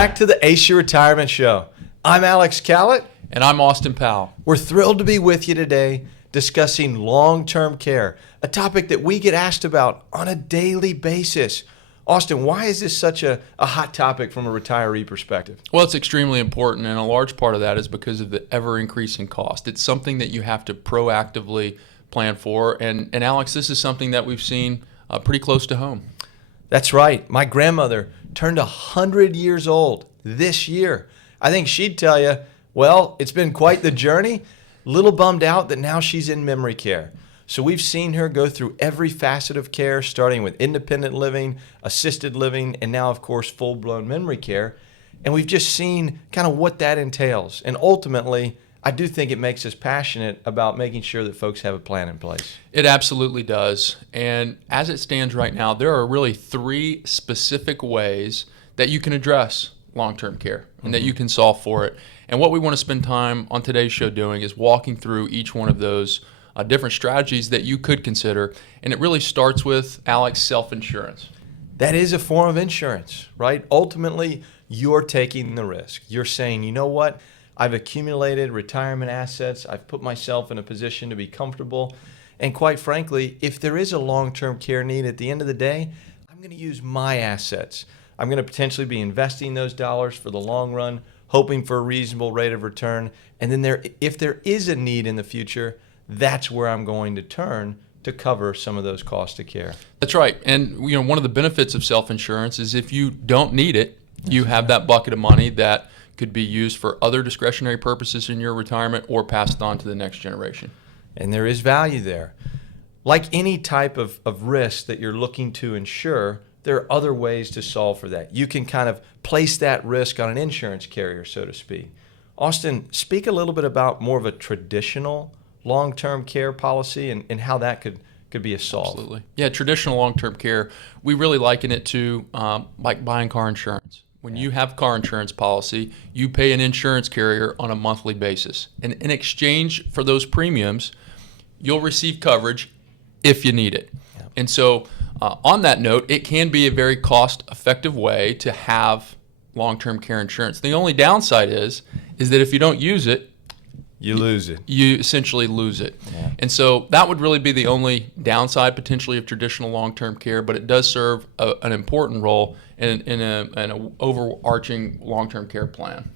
back to the Ace Your Retirement Show. I'm Alex Calott. And I'm Austin Powell. We're thrilled to be with you today discussing long-term care, a topic that we get asked about on a daily basis. Austin, why is this such a hot topic from a retiree perspective? Well, it's extremely important, and a large part of that is because of the ever-increasing cost. It's something that you have to proactively plan for, and Alex, this is something that we've seen pretty close to home. That's right. My grandmother turned 100 years old this year. I think she'd tell you, well, it's been quite the journey. Little bummed out that now she's in memory care. So we've seen her go through every facet of care, starting with independent living, assisted living, and now, of course, full-blown memory care. And we've just seen kind of what that entails. And ultimately, I do think it makes us passionate about making sure that folks have a plan in place. It absolutely does. And as it stands right now, there are really 3 specific ways that you can address long-term care and that you can solve for it. And what we want to spend time on today's show doing is walking through each one of those different strategies that you could consider. And it really starts with, Alex, self-insurance. That is a form of insurance, right? Ultimately, you're taking the risk. You're saying, you know what? I've accumulated retirement assets. I've put myself in a position to be comfortable. And quite frankly, if there is a long-term care need at the end of the day, I'm going to use my assets. I'm going to potentially be investing those dollars for the long run, hoping for a reasonable rate of return. And then if there is a need in the future, that's where I'm going to turn to cover some of those costs of care. That's right. And one of the benefits of self-insurance is if you don't need it, you have that bucket of money that could be used for other discretionary purposes in your retirement or passed on to the next generation. And there is value there. Like any type of risk that you're looking to insure, there are other ways to solve for that. You can kind of place that risk on an insurance carrier, so to speak. Austin, speak a little bit about more of a traditional long-term care policy and how that could be a solve. Absolutely. Yeah, traditional long-term care, we really liken it to like buying car insurance. When you have car insurance policy, you pay an insurance carrier on a monthly basis. And in exchange for those premiums, you'll receive coverage if you need it. Yeah. And so on that note, it can be a very cost-effective way to have long-term care insurance. The only downside is that if you don't use it, you lose it. You essentially lose it. Yeah. And so that would really be the only downside potentially of traditional long-term care, but it does serve an important role in an overarching long-term care plan.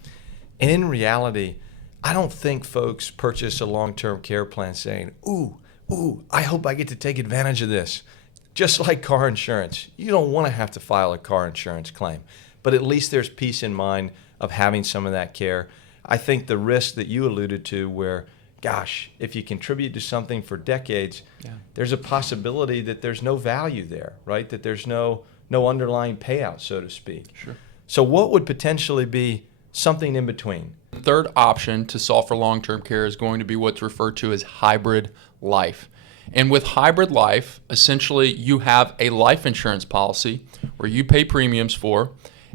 And in reality, I don't think folks purchase a long-term care plan saying, ooh, I hope I get to take advantage of this. Just like car insurance, you don't want to have to file a car insurance claim, but at least there's peace in mind of having some of that care. I think the risk that you alluded to where, gosh, if you contribute to something for decades, there's a possibility that there's no value there, right? That there's no underlying payout, so to speak. Sure. So what would potentially be something in between? The third option to solve for long-term care is going to be what's referred to as hybrid life. And with hybrid life, essentially you have a life insurance policy where you pay premiums for,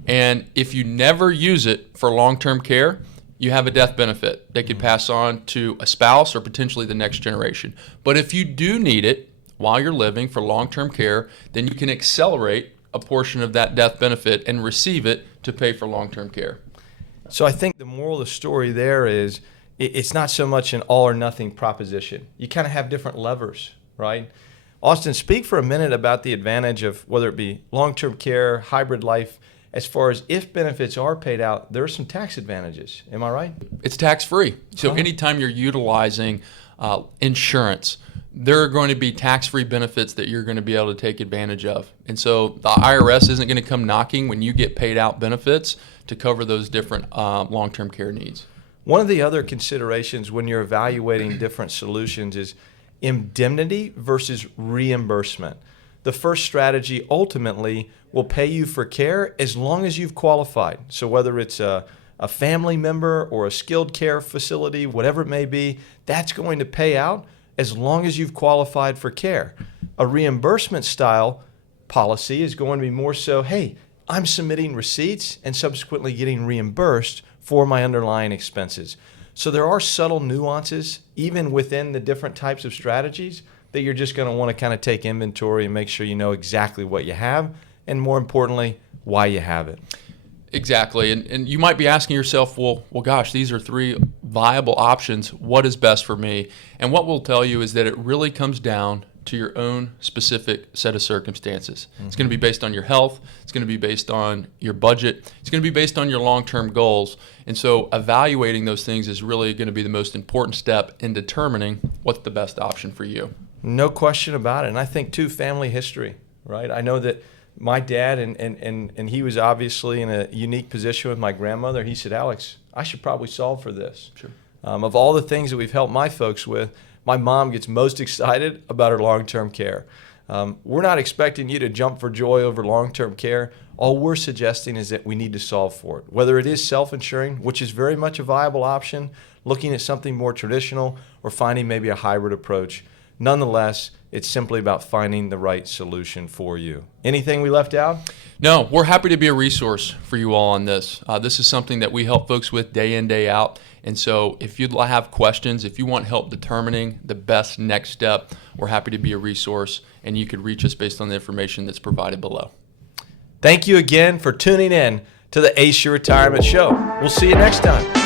and if you never use it for long-term care, you have a death benefit that could pass on to a spouse or potentially the next generation. But if you do need it while you're living for long-term care, then you can accelerate a portion of that death benefit and receive it to pay for long-term care. So I think the moral of the story there is it's not so much an all or nothing proposition. You kind of have different levers, right? Austin, speak for a minute about the advantage of whether it be long-term care, hybrid life. As far as if benefits are paid out, there are some tax advantages. Am I right? It's tax-free. So anytime you're utilizing insurance, there are going to be tax-free benefits that you're going to be able to take advantage of. And so the IRS isn't going to come knocking when you get paid out benefits to cover those different long-term care needs. One of the other considerations when you're evaluating different solutions is indemnity versus reimbursement. The first strategy ultimately will pay you for care as long as you've qualified. So whether it's a family member or a skilled care facility, whatever it may be, that's going to pay out as long as you've qualified for care. A reimbursement style policy is going to be more so, hey, I'm submitting receipts and subsequently getting reimbursed for my underlying expenses. So there are subtle nuances even within the different types of strategies that you're just going to want to kind of take inventory and make sure you know exactly what you have and, more importantly, why you have it. Exactly. And you might be asking yourself, well, gosh, these are three viable options. What is best for me? And what we'll tell you is that it really comes down to your own specific set of circumstances. It's going to be based on your health. It's going to be based on your budget. It's going to be based on your long-term goals. And so evaluating those things is really going to be the most important step in determining what's the best option for you. No question about it. And I think, too, family history, right? I know that my dad, and he was obviously in a unique position with my grandmother. He said, Alex, I should probably solve for this. Sure. Of all the things that we've helped my folks with, my mom gets most excited about her long-term care. We're not expecting you to jump for joy over long-term care. All we're suggesting is that we need to solve for it. Whether it is self-insuring, which is very much a viable option, looking at something more traditional, or finding maybe a hybrid approach. Nonetheless, it's simply about finding the right solution for you. Anything we left out? No, we're happy to be a resource for you all on this. This is something that we help folks with day in, day out. And so if you'd have questions, if you want help determining the best next step, we're happy to be a resource, and you could reach us based on the information that's provided below. Thank you again for tuning in to the Ace Your Retirement Show. We'll see you next time.